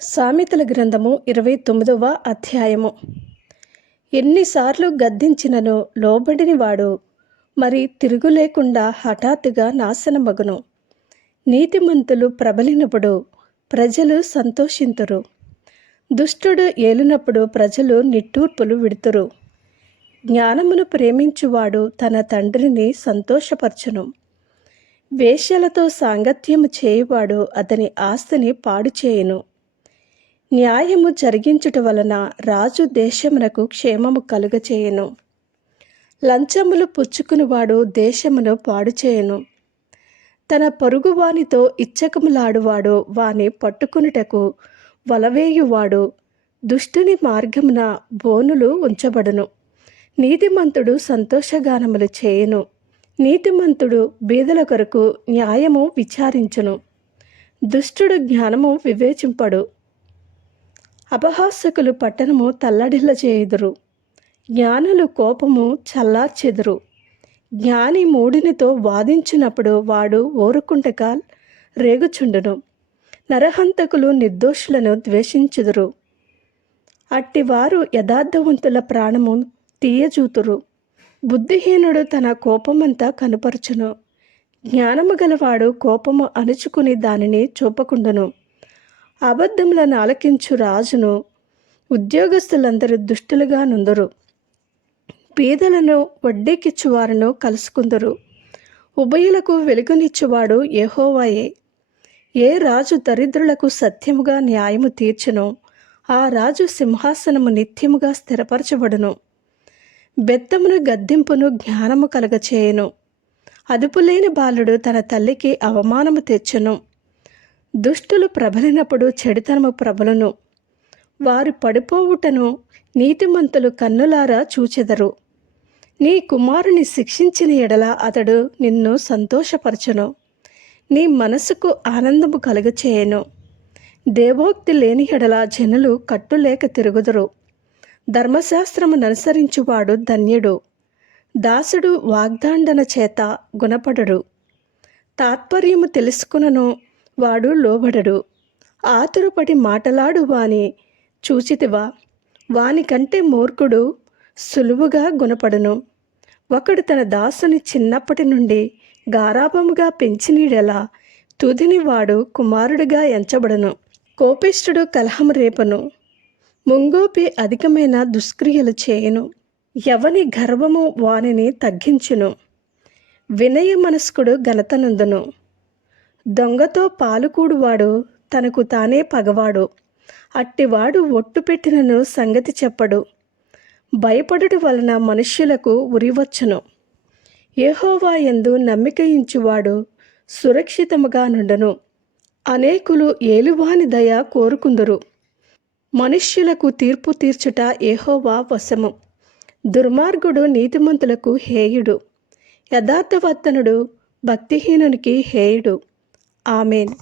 సామెతల గ్రంథము ఇరవై తొమ్మిదవ అధ్యాయము. ఎన్నిసార్లు గద్దించినను లోబడిని వాడు మరి తిరుగులేకుండా హఠాత్తుగా నాశనమగును. నీతిమంతులు ప్రబలినప్పుడు ప్రజలు సంతోషింతురు. దుష్టుడు ఏలినప్పుడు ప్రజలు నిట్టూర్పులు విడుతురు. జ్ఞానమును ప్రేమించువాడు తన తండ్రిని సంతోషపరచును. వేశ్యలతో సాంగత్యము చేయువాడు అతని ఆస్తిని పాడు చేయును న్యాయము జరిగించుట వలన రాజు దేశమునకు క్షేమము కలుగచేయను. లంచములు పుచ్చుకునివాడు దేశమును పాడు చేయను తన పొరుగువానితో ఇచ్చకములాడువాడు వాని పట్టుకునుటకు వలవేయువాడు. దుష్టుని మార్గమున బోనులు ఉంచబడును. నీతిమంతుడు సంతోషగానములు చేయును. నీతిమంతుడు బీదల కొరకు న్యాయము విచారించును. దుష్టుడు జ్ఞానము వివేచింపడు. అపహాసకులు పట్టణము తల్లడిల్ల చేయుదురు జ్ఞానులు కోపము చల్లార్చెదురు. జ్ఞాని మూడినితో వాదించినప్పుడు వాడు ఓరుకుంటక రేగుచుండును. నరహంతకులు నిర్దోషులను ద్వేషించుదురు. అట్టివారు యథార్థవంతుల ప్రాణము తీయజూతురు. బుద్ధిహీనుడు తన కోపమంతా కనుపరచును. జ్ఞానము గలవాడు కోపము అణుచుకుని దానిని చూపకుండును. అబద్ధములను ఆలకించు రాజును ఉద్యోగస్తులందరూ దుష్టులుగా నుందరు. పేదలను వడ్డీకిచ్చువారును కలుసుకుందరు. ఉభయులకు వెలుగునిచ్చువాడు యెహోవాయే. ఏ రాజు దరిద్రులకు సత్యముగా న్యాయము తీర్చును ఆ రాజు సింహాసనము నిత్యముగా స్థిరపరచబడును. బెత్తమును గద్దింపును జ్ఞానము కలగచేయను. అదుపులేని బాలుడు తన తల్లికి అవమానము తెచ్చును. దుష్టులు ప్రబలినప్పుడు చెడుతనము ప్రబలును. వారు పడిపోవుటను నీతిమంతులు కన్నులారా చూచెదరు. నీ కుమారుని శిక్షించిన ఎడల అతడు నిన్ను సంతోషపరచును. నీ మనసుకు ఆనందము కలుగచేయను. దేవోక్తి లేని ఎడల జనులు కట్టులేక తిరుగుదురు. ధర్మశాస్త్రము అనుసరించువాడు ధన్యుడు. దాసుడు వాగ్దాండన చేత గుణపడడు. తాత్పర్యము తెలుసుకునను వాడు లోబడడు. ఆతురపడి మాటలాడు వాని చూచితివా వానికంటే మూర్ఖుడు సులువుగా గుణపడును. ఒకడు తన దాసుని చిన్నప్పటి నుండి గారాభముగా పెంచినీడెలా తుదిని వాడు కుమారుడిగా ఎంచబడను. కోపిష్ఠుడు కలహం రేపను. ముంగోపి అధికమైన దుష్క్రియలు చేయను. ఎవని గర్వము వానిని తగ్గించును. వినయ మనస్కుడు ఘనతనందును దొంగతో పాలుకూడువాడు తనకు తానే పగవాడు. అట్టివాడు ఒట్టు పెట్టినను సంగతి చెప్పడు. భయపడుట వలన మనుష్యులకు ఉరివచ్చును. ఏహోవా ఎందు నమ్మిక ఇంచువాడు సురక్షితముగా నుండును. అనేకులు ఏలువాని దయ కోరుకుందురు. మనుష్యులకు తీర్పు తీర్చుట ఏహోవా వశము. దుర్మార్గుడు నీతిమంతులకు హేయుడు. యథార్థవర్తనుడు భక్తిహీనునికి హేయుడు. ఆమెన్.